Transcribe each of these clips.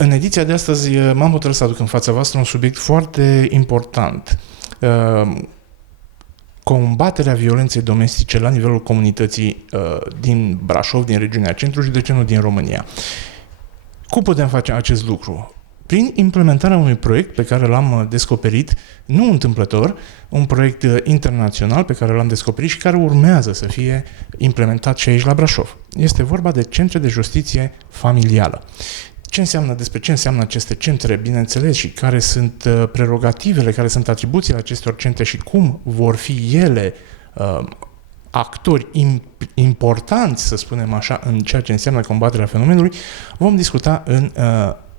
În ediția de astăzi m-am hotărât să aduc în fața voastră un subiect foarte important. Combaterea violenței domestice la nivelul comunității din Brasov, din regiunea Centrul și de ce nu din România. Cum putem face acest lucru? Prin implementarea unui proiect pe care l-am descoperit, nu întâmplător, un proiect internațional pe care l-am descoperit și care urmează să fie implementat și aici la Brașov. Este vorba de Centre de Justiție Familială. Despre ce înseamnă aceste centre, bineînțeles, și care sunt prerogativele, care sunt atribuțiile acestor centre și cum vor fi ele actori importanți, să spunem așa, în ceea ce înseamnă combaterea fenomenului, vom discuta în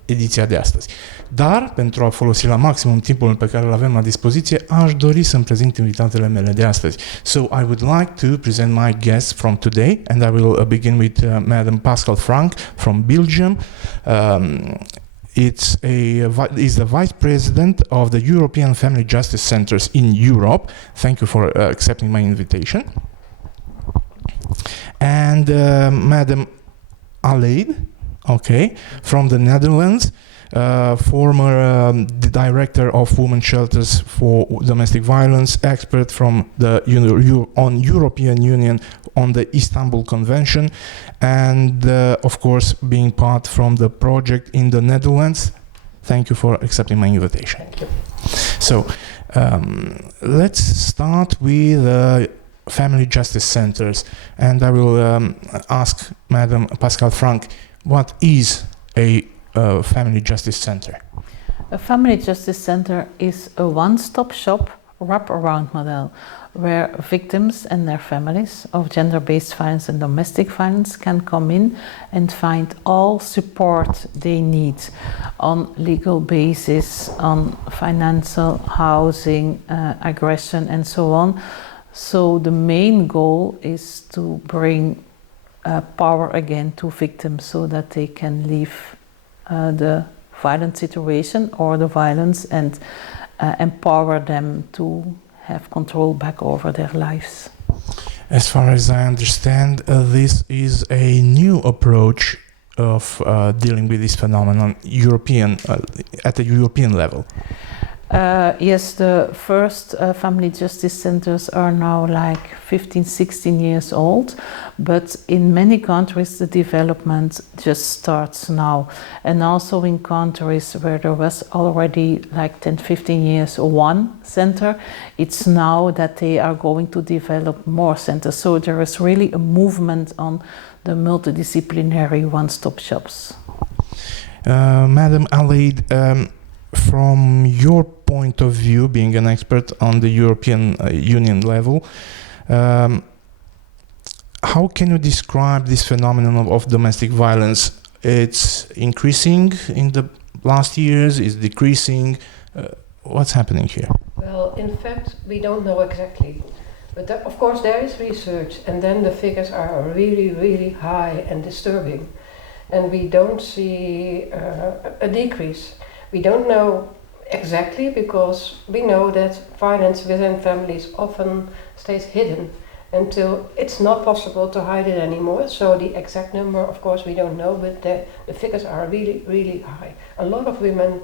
ediția de astăzi. Dar, pentru a folosi la maximum timpul pe care îl avem la dispoziție, aș dori să-mi prezint invitatele mele de astăzi. So, I would like to present my guests from today, and I will begin with Madam Pascale Franck from Belgium. Is the Vice President of the European Family Justice Centers in Europe. Thank you for accepting my invitation. And Madam Aleid, from the Netherlands, former director of Women's Shelters for Domestic Violence, expert from the European Union on the Istanbul Convention, and of course being part from the project in the Netherlands. Thank you for accepting my invitation. Thank you. So let's start with family justice centers, and I will ask Madam Pascale Franck, what is a family justice center? A family justice center is a one-stop shop wrap-around model where victims and their families of gender-based violence and domestic violence can come in and find all support they need on legal basis, on financial, housing, aggression and so on. So the main goal is to bring power again to victims so that they can leave the violent situation or the violence and empower them to have control back over their lives. As far as I understand, this is a new approach of dealing with this phenomenon at the European level. Yes, the first family justice centers are now like 15, 16 years old, but in many countries the development just starts now. And also in countries where there was already like 10, 15 years one center, it's now that they are going to develop more centers. So there is really a movement on the multidisciplinary one-stop shops. Madam Aleid, from your point of view, being an expert on the European Union level, how can you describe this phenomenon of domestic violence? It's increasing in the last years, is decreasing. What's happening here? Well, in fact, we don't know exactly. But of course there is research, and then the figures are really, really high and disturbing. And we don't see a decrease. We don't know exactly, because we know that violence within families often stays hidden until it's not possible to hide it anymore. So the exact number, of course, we don't know, but the figures are really, really high. A lot of women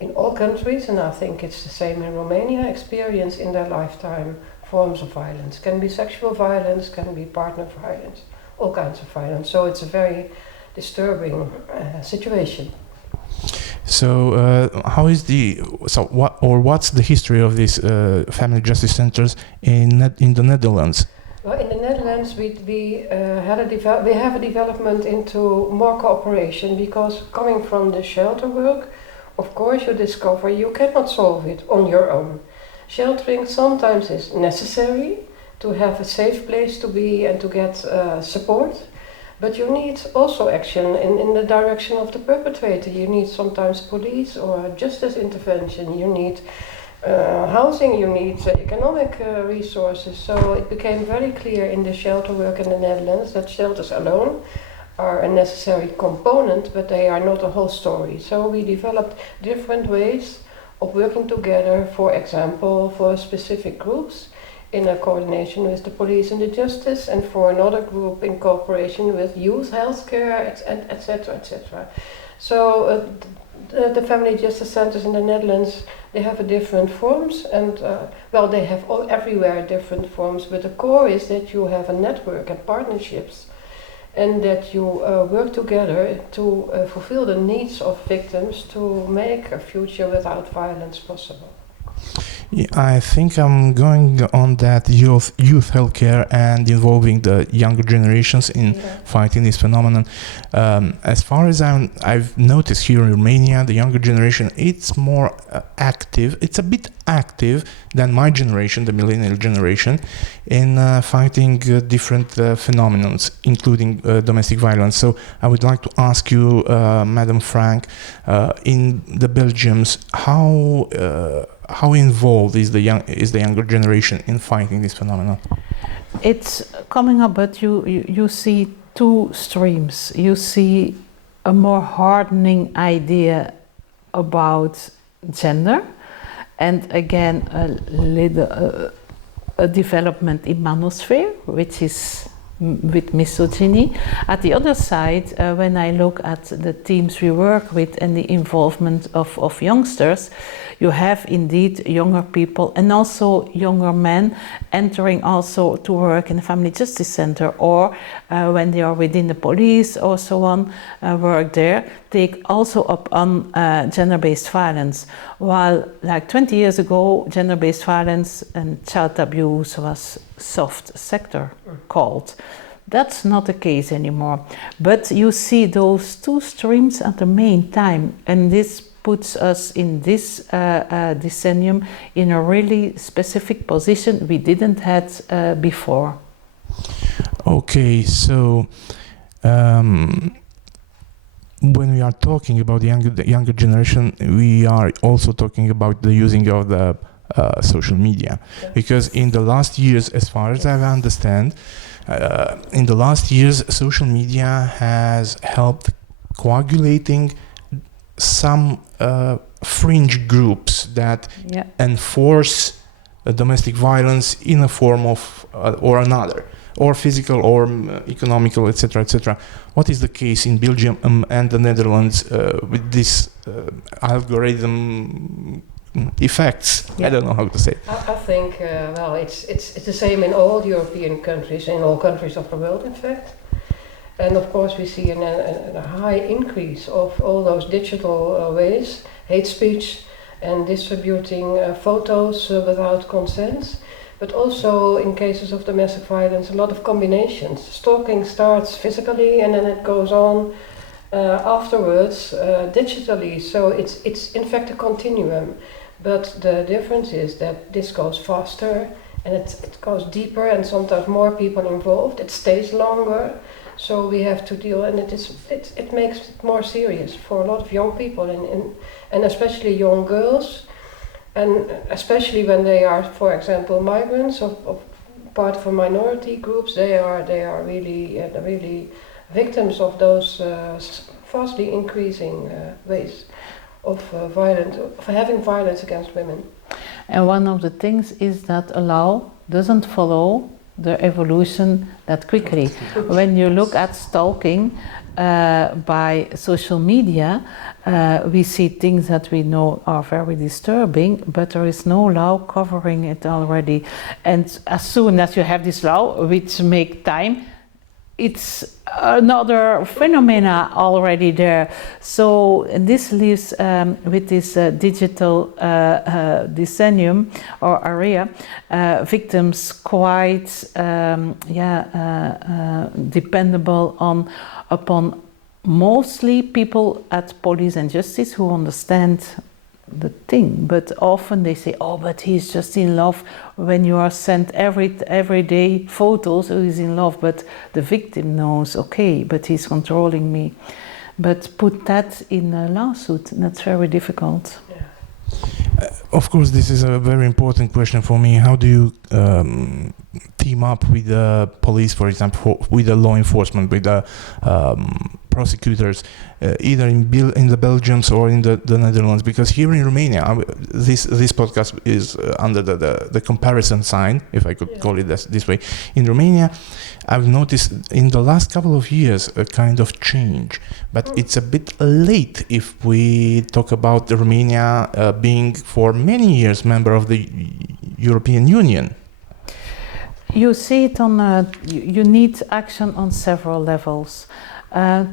in all countries, and I think it's the same in Romania, experience in their lifetime forms of violence. Can be sexual violence, can be partner violence, all kinds of violence. So it's a very disturbing situation. So, what's the history of these family justice centers in the Netherlands? Well, in the Netherlands, we have a development into more cooperation, because coming from the shelter work, of course, you discover you cannot solve it on your own. Sheltering sometimes is necessary to have a safe place to be and to get support. But you need also action in the direction of the perpetrator. You need sometimes police or justice intervention. You need housing, you need economic resources. So it became very clear in the shelter work in the Netherlands that shelters alone are a necessary component, but they are not a whole story. So we developed different ways of working together, for example, for specific groups in a coordination with the police and the justice, and for another group in cooperation with youth healthcare, etc., etc. So the family justice centers in the Netherlands, they have a different forms, and they have everywhere different forms, but the core is that you have a network and partnerships, and that you work together to fulfill the needs of victims to make a future without violence possible. Yeah, I think I'm going on that youth healthcare and involving the younger generations in fighting this phenomenon. As far as I've noticed here in Romania, the younger generation, it's more active. It's a bit active than my generation, the millennial generation, in fighting different phenomena, including domestic violence. So I would like to ask you, Madam Franck, in the Belgians, how involved is the younger generation in fighting this phenomenon? It's coming up, but you see two streams. You see a more hardening idea about gender, and again a development in manosphere, which is with misogyny. At the other side, when I look at the teams we work with and the involvement of youngsters, you have indeed younger people and also younger men entering also to work in the Family Justice Center, or when they are within the police or so on, work there, take also up on gender-based violence. While like 20 years ago, gender-based violence and child abuse was soft sector called. That's not the case anymore. But you see those two streams at the main time, and this puts us in this decennium in a really specific position we didn't have before. Okay, so when we are talking about the younger generation, we are also talking about the using of the social media, because in the last years, as far as I understand, in the last years, social media has helped coagulating some fringe groups that enforce domestic violence in a form of or another, or physical or economical, etc., etc. What is the case in Belgium and the Netherlands with this algorithm effects? I don't know how to say. I think it's the same in all European countries, in all countries of the world, in fact. And of course, we see a high increase of all those digital ways, hate speech, and distributing photos without consent. But also in cases of domestic violence, a lot of combinations. Stalking starts physically and then it goes on afterwards digitally. So it's in fact a continuum. But the difference is that this goes faster and it goes deeper, and sometimes more people involved. It stays longer. So we have to deal, and it makes it more serious for a lot of young people, and especially young girls, and especially when they are, for example, migrants of part of a minority groups. They are really victims of those vastly increasing ways of having violence against women. And one of the things is that a law doesn't follow the evolution that quickly. When you look at stalking by social media, we see things that we know are very disturbing, but there is no law covering it already. And as soon as you have this law, which make time, it's another phenomena already there. So this leaves with this digital decennium or area, victims quite dependable upon mostly people at police and justice who understand the thing, but often they say, oh, but he's just in love. When you are sent every day photos, oh, he's in love, but the victim knows, okay, but he's controlling me. But put that in a lawsuit, that's very difficult. Of course, this is a very important question for me. How do you team up with the police, for example, with the law enforcement, with the prosecutors, either in the Belgiums or in the Netherlands? Because here in Romania, this podcast is under the comparison sign, if I could call it this way. In Romania, I've noticed in the last couple of years a kind of change, but it's a bit late if we talk about Romania being for many years member of the European Union. You see it you need action on several levels.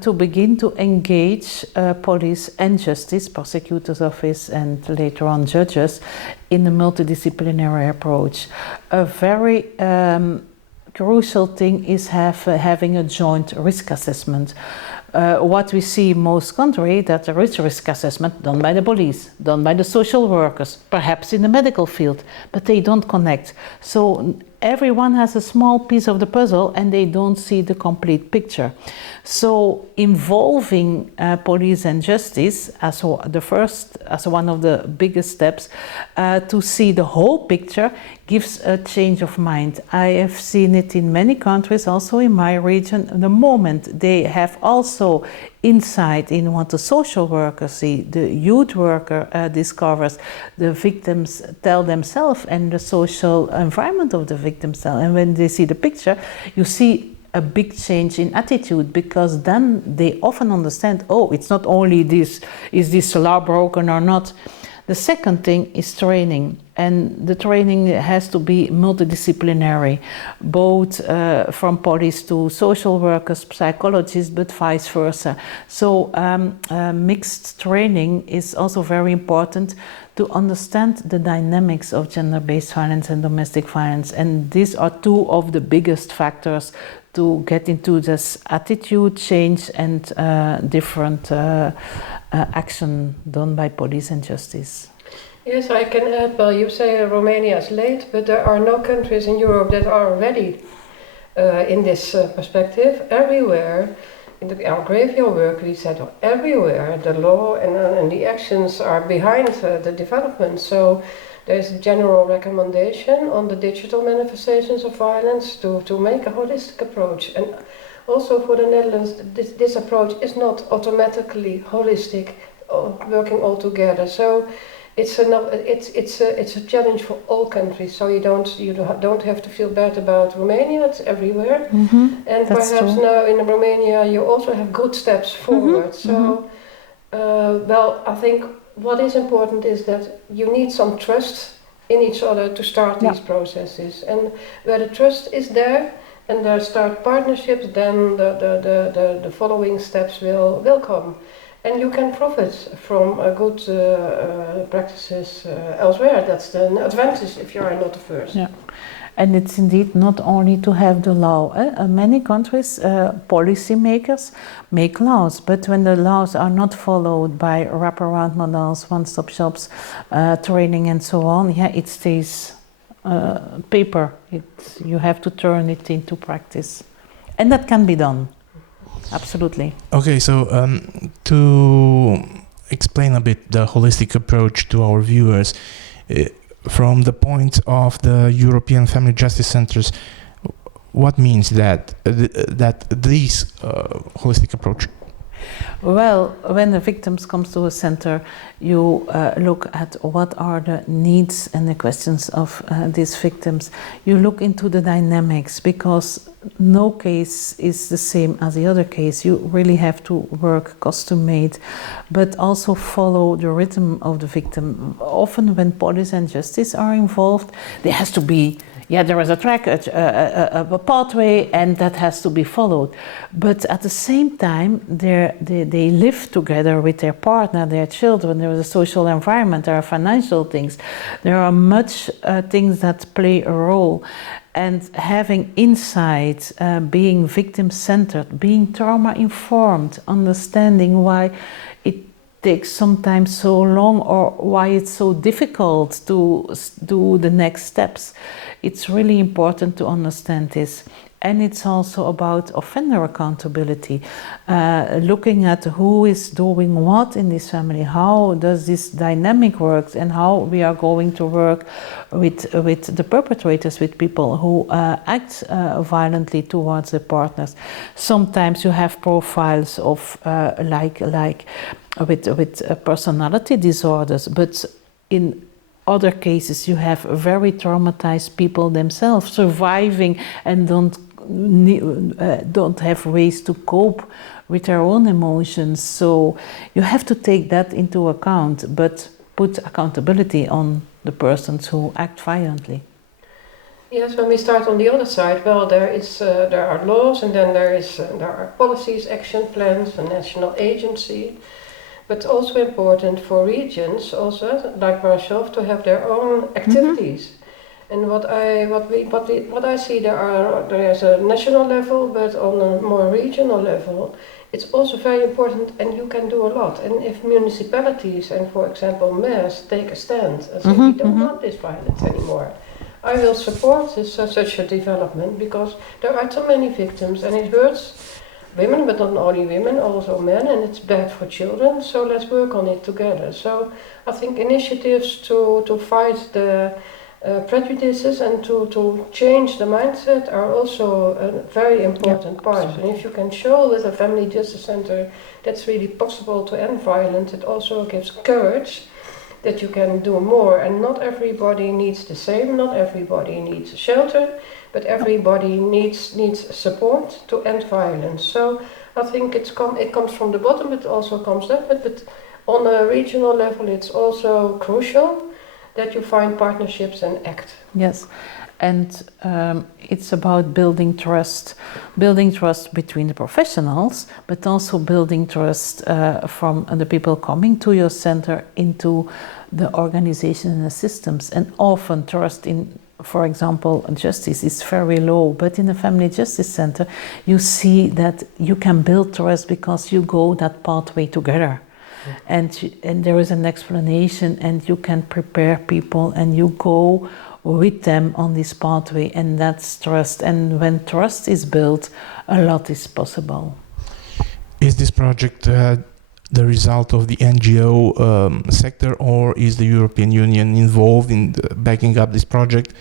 To begin to engage police and justice, prosecutor's office and later on judges in a multidisciplinary approach. A very crucial thing is having a joint risk assessment. What we see in most countries, that there is a risk assessment done by the police, done by the social workers, perhaps in the medical field, but they don't connect. So everyone has a small piece of the puzzle and they don't see the complete picture. So involving police and justice as one of the biggest steps to see the whole picture gives a change of mind. I have seen it in many countries, also in my region. The moment they have also insight in what the social worker see, the youth worker discovers, the victims tell themselves, and the social environment of the victims tell. And when they see the picture, you see a big change in attitude, because then they often understand, oh, it's not only this, is this law broken or not. The second thing is training, and the training has to be multidisciplinary, both from police to social workers, psychologists, but vice versa. So mixed training is also very important to understand the dynamics of gender-based violence and domestic violence, and these are two of the biggest factors to get into this attitude change and different action done by police and justice. Yes, I can add, well, you say Romania is late, but there are no countries in Europe that are ready in this perspective. Everywhere, our graveyard work, we said, everywhere the law and the actions are behind the development. So there's a general recommendation on the digital manifestations of violence to make a holistic approach. And also for the Netherlands, this approach is not automatically holistic, working all together. So it's a challenge for all countries. So you don't have to feel bad about Romania. It's everywhere. Mm-hmm. And That's perhaps true. now in Romania you also have good steps forward. Mm-hmm. So well, I think what is important is that you need some trust in each other to start these processes. And where the trust is there, and there start partnerships, then the following steps will come. And you can profit from good practices elsewhere. That's the advantage if you are not the first. Yeah. And it's indeed not only to have the law. Many countries, policymakers make laws, but when the laws are not followed by wraparound models, one-stop shops, training and so on, it stays paper. You have to turn it into practice. And that can be done. Absolutely. Okay, so to explain a bit the holistic approach to our viewers, from the point of the European Family Justice Centers, what means that this holistic approach? Well, when the victims come to a center, you look at what are the needs and the questions of these victims. You look into the dynamics, because no case is the same as the other case. You really have to work custom-made, but also follow the rhythm of the victim. Often when police and justice are involved, there has to be there is a track, a pathway, and that has to be followed. But at the same time, they live together with their partner, their children. There is a social environment, there are financial things. There are much things that play a role. And having insight, being victim-centered, being trauma-informed, understanding why it takes sometimes so long or why it's so difficult to do the next steps. It's really important to understand this. And it's also about offender accountability, looking at who is doing what in this family, how does this dynamic work, and how we are going to work with the perpetrators, with people who act violently towards their partners. Sometimes you have profiles of with personality disorders, but in other cases you have very traumatized people themselves surviving and don't have ways to cope with their own emotions. So you have to take that into account, but put accountability on the persons who act violently. Yes, when we start on the other side, well, there are laws, and then there are policies, action plans, a national agency. But also important for regions, also like Brasov, to have their own activities. And what I see, there is a national level, but on a more regional level, it's also very important, and you can do a lot. And if municipalities and, for example, mayors take a stand and say we don't want this violence anymore, I will support such a development, because there are too many victims, and it hurts women, but not only women, also men, and it's bad for children, so let's work on it together. So I think initiatives to fight the prejudices and to change the mindset are also a very important part. And if you can show with a family justice center that's really possible to end violence, it also gives courage that you can do more. And not everybody needs the same, not everybody needs shelter, but everybody needs support to end violence. So I think it comes from the bottom, it also comes up, but on a regional level it's also crucial that you find partnerships and act. Yes, and it's about building trust between the professionals, but also building trust from the people coming to your center into the organization and the systems. And often trust in, for example, justice is very low, but in the Family Justice Center you see that you can build trust because you go that pathway together. And there is an explanation, and you can prepare people and you go with them on this pathway, and that's trust. And when trust is built, a lot is possible. Is this project the result of the NGO sector, or is the European Union involved in backing up this project?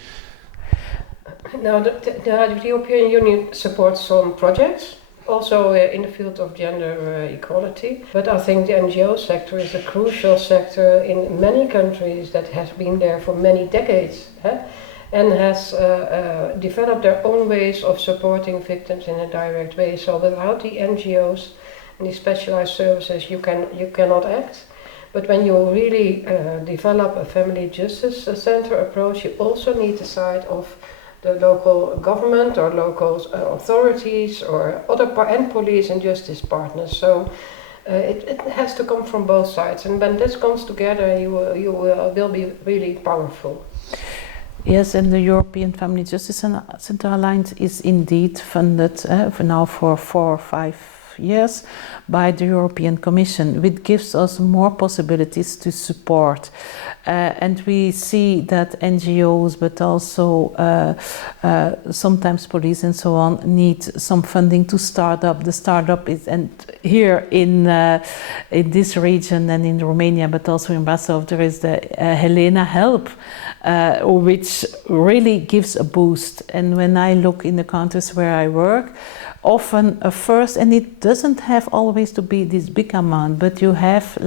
Now, the European Union supports some projects, also in the field of gender equality. But I think the NGO sector is a crucial sector in many countries that has been there for many decades, and has developed their own ways of supporting victims in a direct way. So without the NGOs and the specialized services, you cannot act. But when you really develop a family justice center approach, you also need the side of the local government or local authorities or and police and justice partners. So it has to come from both sides, and when this comes together, you will be really powerful. Yes, and the European Family Justice Center Alliance is indeed funded for now for 4 or 5 years by the European Commission, which gives us more possibilities to support. And we see that NGOs, but also sometimes police and so on, need some funding to start up. The startup is, and here in this region and in Romania, but also in Brasov, there is the HELENA HELP, which really gives a boost. And when I look in the countries where I work, often first, and it doesn't have always to be this big amount, but you have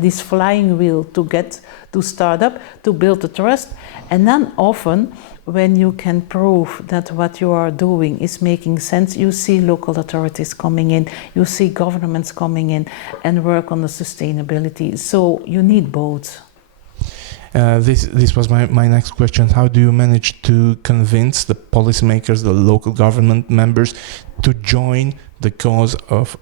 this flying wheel to get to start up, to build the trust, and then often when you can prove that what you are doing is making sense, you see local authorities coming in, you see governments coming in and work on the sustainability. So you need both. This was my next question. How do you manage to convince the policymakers, the local government members, to join the cause of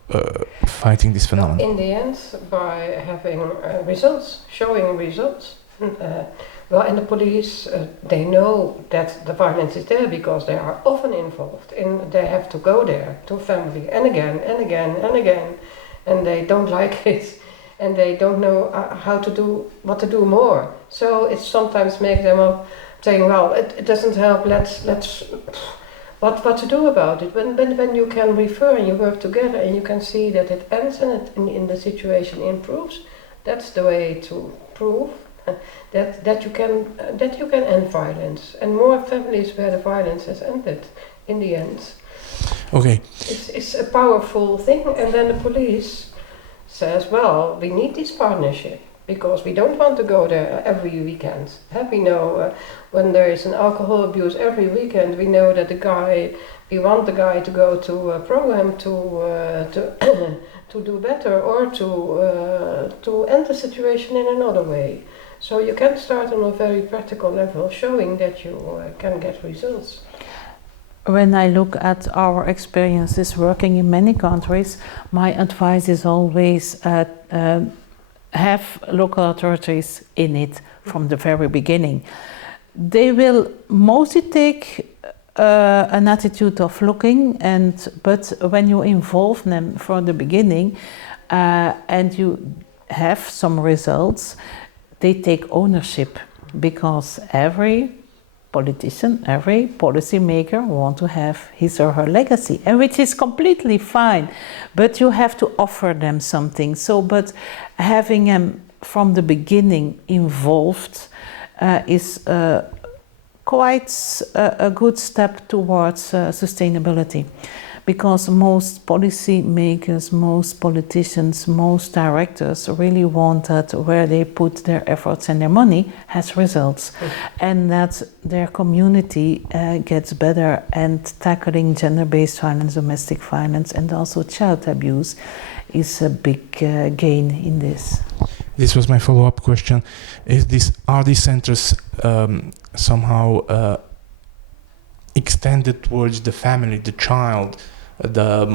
fighting this phenomenon? In the end, by having results, showing results. Well, and the police, they know that the violence is there because they are often involved, and they have to go there to family and again and again and again, and they don't like it. And they don't know what to do more. So it sometimes makes them up saying, well, it doesn't help, let's what to do about it. When you can refer and you work together and you can see that it ends and in the situation improves, that's the way to prove that you can end violence, and more families where the violence has ended in the end. Okay. It's a powerful thing, and then the police says, well, we need this partnership because we don't want to go there every weekend. We know when there is an alcohol abuse every weekend, we know that we want the guy to go to a program to do better or to end the situation in another way. So you can start on a very practical level, showing that you can get results. When I look at our experiences working in many countries, my advice is always have local authorities in it from the very beginning. They will mostly take an attitude of looking, but when you involve them from the beginning and you have some results, they take ownership, because every politician, every policy maker want to have his or her legacy, and which is completely fine, but you have to offer them something. So, but having them from the beginning involved is quite a good step towards sustainability, because most policy makers, most politicians, most directors really want that where they put their efforts and their money has results, and that their community gets better, and tackling gender-based violence, domestic violence, and also child abuse is a big gain in this. This was my follow-up question. Are these centers somehow extended towards the family, the child, the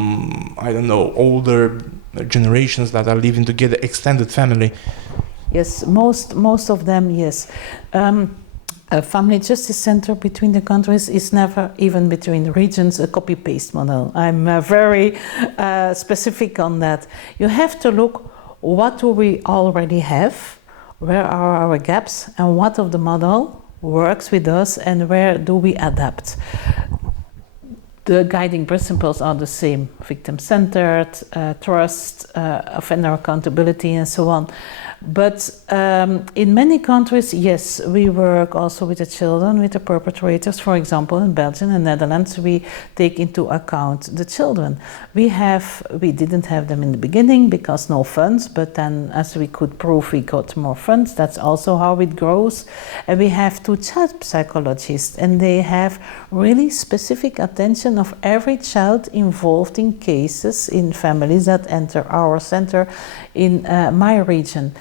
I don't know, older generations that are living together, extended family? Yes, most of them, yes. A family justice center between the countries is never, even between the regions, a copy-paste model. I'm very specific on that. You have to look, what do we already have, where are our gaps, and what of the model works with us, and where do we adapt. The guiding principles are the same: victim-centered, trust, offender accountability, and so on. But in many countries, yes, we work also with the children, with the perpetrators. For example, in Belgium and Netherlands, we take into account the children. We didn't have them in the beginning because no funds, but then as we could prove, we got more funds. That's also how it grows. And we have 2 child psychologists, and they have really specific attention of every child involved in cases in families that enter our center in my region.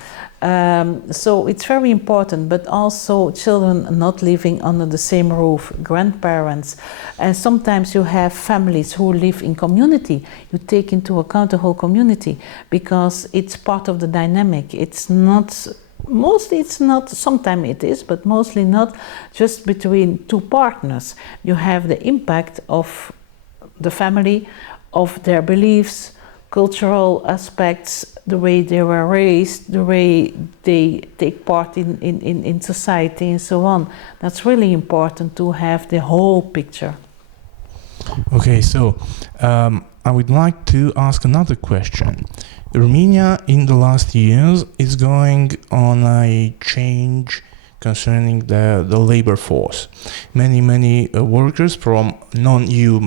So it's very important, but also children not living under the same roof, grandparents, and sometimes you have families who live in community. You take into account the whole community because it's part of the dynamic. It's not, mostly it's not, sometimes it is, but mostly not just between 2 partners. You have the impact of the family, of their beliefs, cultural aspects, the way they were raised, the way they take part in society, and so on. That's really important to have the whole picture. Okay, so I would like to ask another question. Romania in the last years is going on a change concerning the labor force. Many workers from non-EU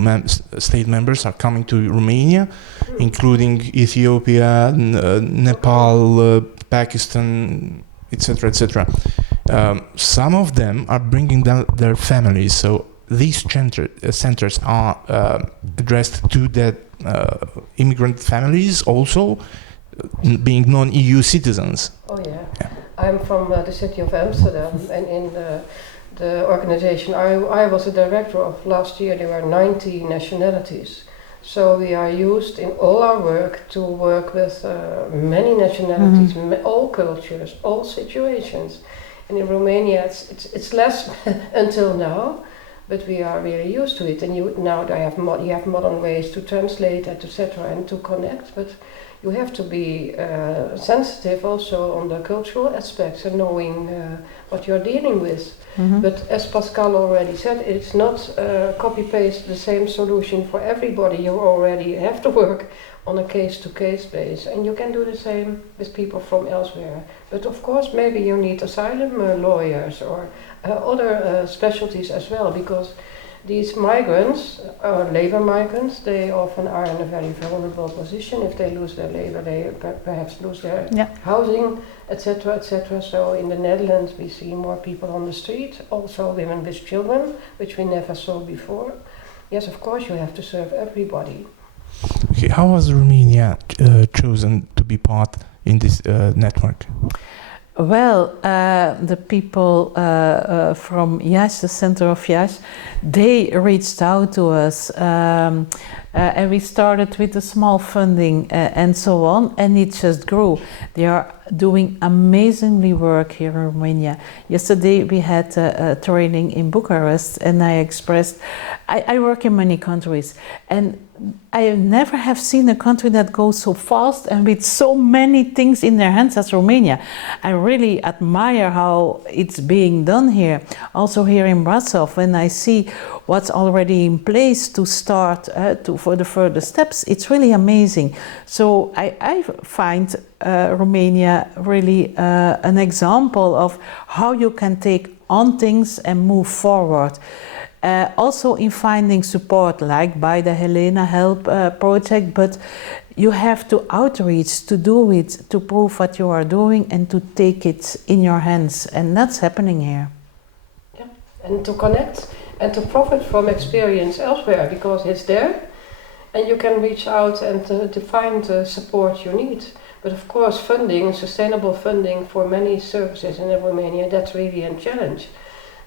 state members are coming to Romania, including Ethiopia, Nepal, Pakistan, etc., etc. Some of them are bringing down their families, so these centers are addressed to the immigrant families also, being non-EU citizens. Oh yeah. I'm from the city of Amsterdam, and in the organization I was a director of last year, there were 90 nationalities. So we are used in all our work to work with many nationalities, all cultures, all situations. And in Romania it's less until now, but we are really used to it. And now you have modern ways to translate, etc., and to connect. But you have to be sensitive also on the cultural aspects and knowing what you're dealing with. But as Pascale already said, it's not copy-paste the same solution for everybody. You already have to work on a case-to-case basis, and you can do the same with people from elsewhere. But of course, maybe you need asylum lawyers or other specialties as well, because these migrants, labor migrants, they often are in a very vulnerable position. If they lose their labor, they perhaps lose their housing, etc., etc. So in the Netherlands, we see more people on the street, also women with children, which we never saw before. Yes, of course, you have to serve everybody. Okay, how was Romania chosen to be part in this network? Well, the people from Iași, the center of Iași, they reached out to us, and we started with a small funding and so on, and it just grew. They are doing amazingly work here in Romania. Yesterday we had a training in Bucharest, and I expressed, I work in many countries, and I never have seen a country that goes so fast and with so many things in their hands as Romania. I really admire how it's being done here. Also here in Brasov, when I see what's already in place to start for the further steps, it's really amazing. So I find Romania really an example of how you can take on things and move forward. Also in finding support, like by the HELENA HELP project, but you have to outreach to do it, to prove what you are doing and to take it in your hands, and that's happening here. Yeah, and to connect and to profit from experience elsewhere, because it's there and you can reach out and to find the support you need. But of course, funding, sustainable funding for many services in Romania, that's really a challenge.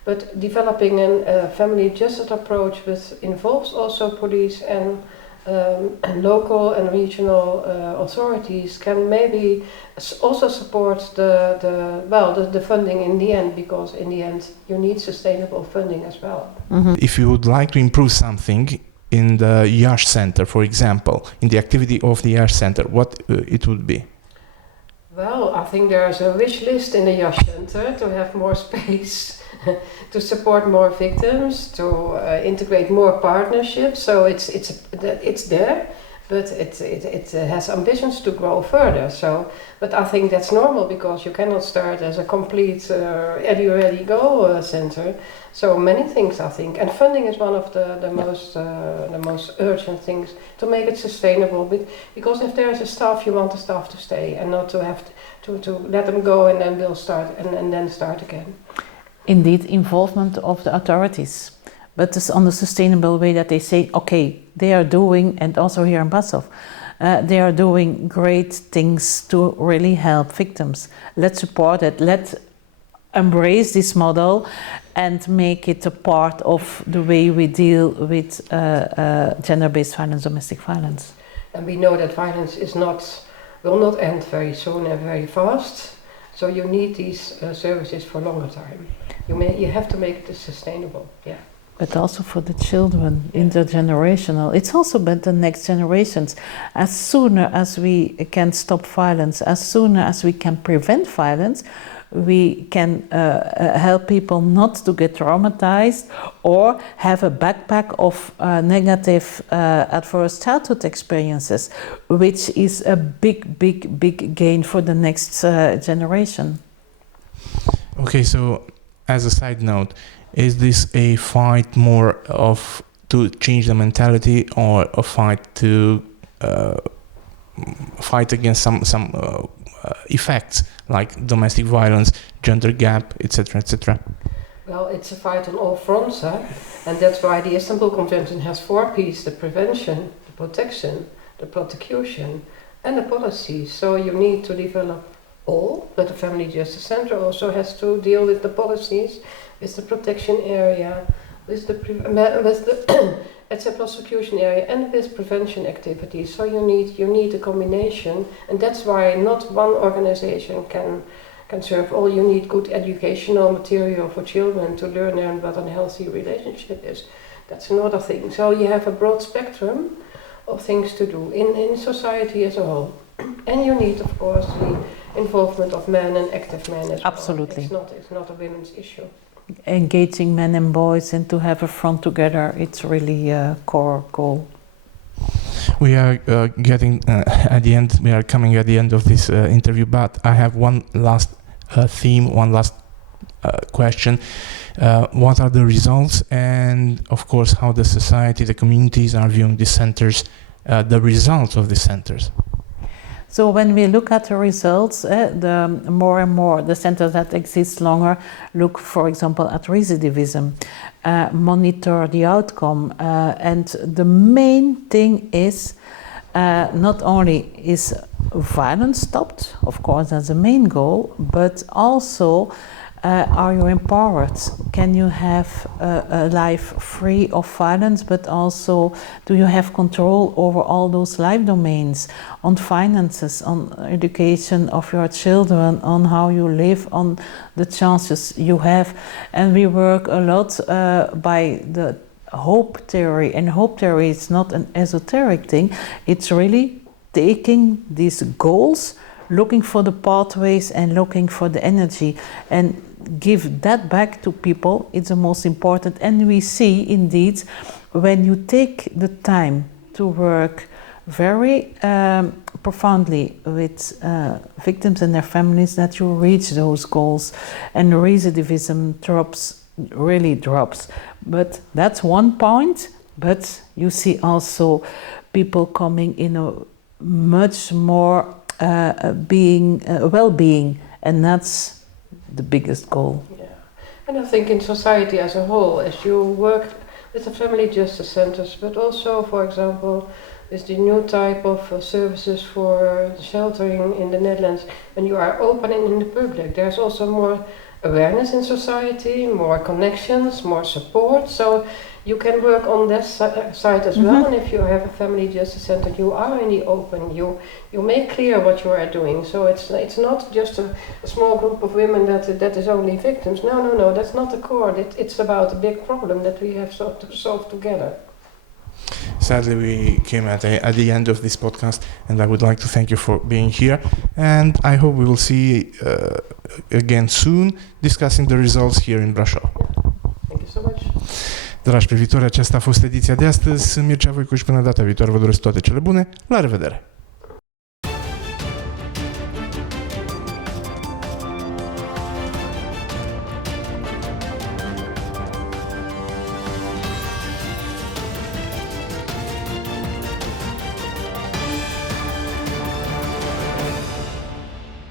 But developing a family justice approach which involves also police and local and regional authorities can maybe also support the funding in the end, because in the end you need sustainable funding as well. If you would like to improve something in the Iași Center, for example, in the activity of the Iași Center, what it would be? Well, I think there's a wish list in the Iași Center to have more space, to support more victims, to integrate more partnerships. So it's there, but it has ambitions to grow further. So, but I think that's normal, because you cannot start as a complete ready go center. So many things, I think, and funding is one of the most urgent things to make it sustainable. Because if there is a staff, you want the staff to stay and not to have to let them go and then we'll start and then start again. Indeed, involvement of the authorities, but it's on a sustainable way, that they say, okay, they are doing, and also here in Brasov, they are doing great things to really help victims. Let's support it. Let's embrace this model and make it a part of the way we deal with gender-based violence, domestic violence. And we know that violence will not end very soon and very fast. So you need these services for a longer time. You have to make it sustainable, yeah. But also for the children, intergenerational. It's also about the next generations. As sooner as we can stop violence, as sooner as we can prevent violence, we can help people not to get traumatized or have a backpack of negative adverse childhood experiences, which is a big gain for the next generation. Okay, so as a side note, is this a fight more of to change the mentality, or a fight to fight against some effects like domestic violence, gender gap, etc., etc.? Well, it's a fight on all fronts, and that's why the Istanbul Convention has 4 P's: the prevention, the protection, the prosecution, and the policy. So you need to develop all, but the Family Justice Center also has to deal with the policies, with the protection area, with the it's a prosecution area, and with prevention activities. So you need a combination, and that's why not one organization can serve all. You need good educational material for children to learn what a healthy relationship is. That's another thing. So you have a broad spectrum of things to do in society as a whole. And you need, of course, the involvement of men and active men as well. Absolutely. It's not a women's issue. Engaging men and boys and to have a front together, it's really a core goal. We are getting at the end. We are coming at the end of this interview, but I have one last theme, one last question. What are the results, and of course, how the society, the communities are viewing these centers, the results of these centers? So when we look at the results, the more and more the centers that exist longer look, for example, at recidivism, monitor the outcome, and the main thing is not only is violence stopped, of course that's the main goal, but also are you empowered? Can you have a life free of violence, but also do you have control over all those life domains, on finances, on education of your children, on how you live, on the chances you have? And we work a lot by the hope theory, and hope theory is not an esoteric thing, it's really taking these goals, looking for the pathways and looking for the energy, and give that back to people. It's the most important. And we see indeed when you take the time to work very profoundly with victims and their families, that you reach those goals, and recidivism really drops. But that's one point. But you see also people coming in a much more well-being, and that's the biggest goal. Yeah, and I think in society as a whole, as you work with the family justice centers, but also, for example, with the new type of services for sheltering in the Netherlands, when you are opening in the public, there's also more awareness in society, more connections, more support. So you can work on that side as well. And if you have a family justice center, you are in the open. You make clear what you are doing. So it's not just a small group of women that is only victims. No, that's not the core. It's about a big problem that we have to solve together. Sadly, we came at the end of this podcast, and I would like to thank you for being here. And I hope we will see again soon, discussing the results here in Brasov. Thank you so much. Dragi privitori, aceasta a fost ediția de astăzi. Sunt Mircea Voicu și până data viitoare vă doresc toate cele bune. La revedere!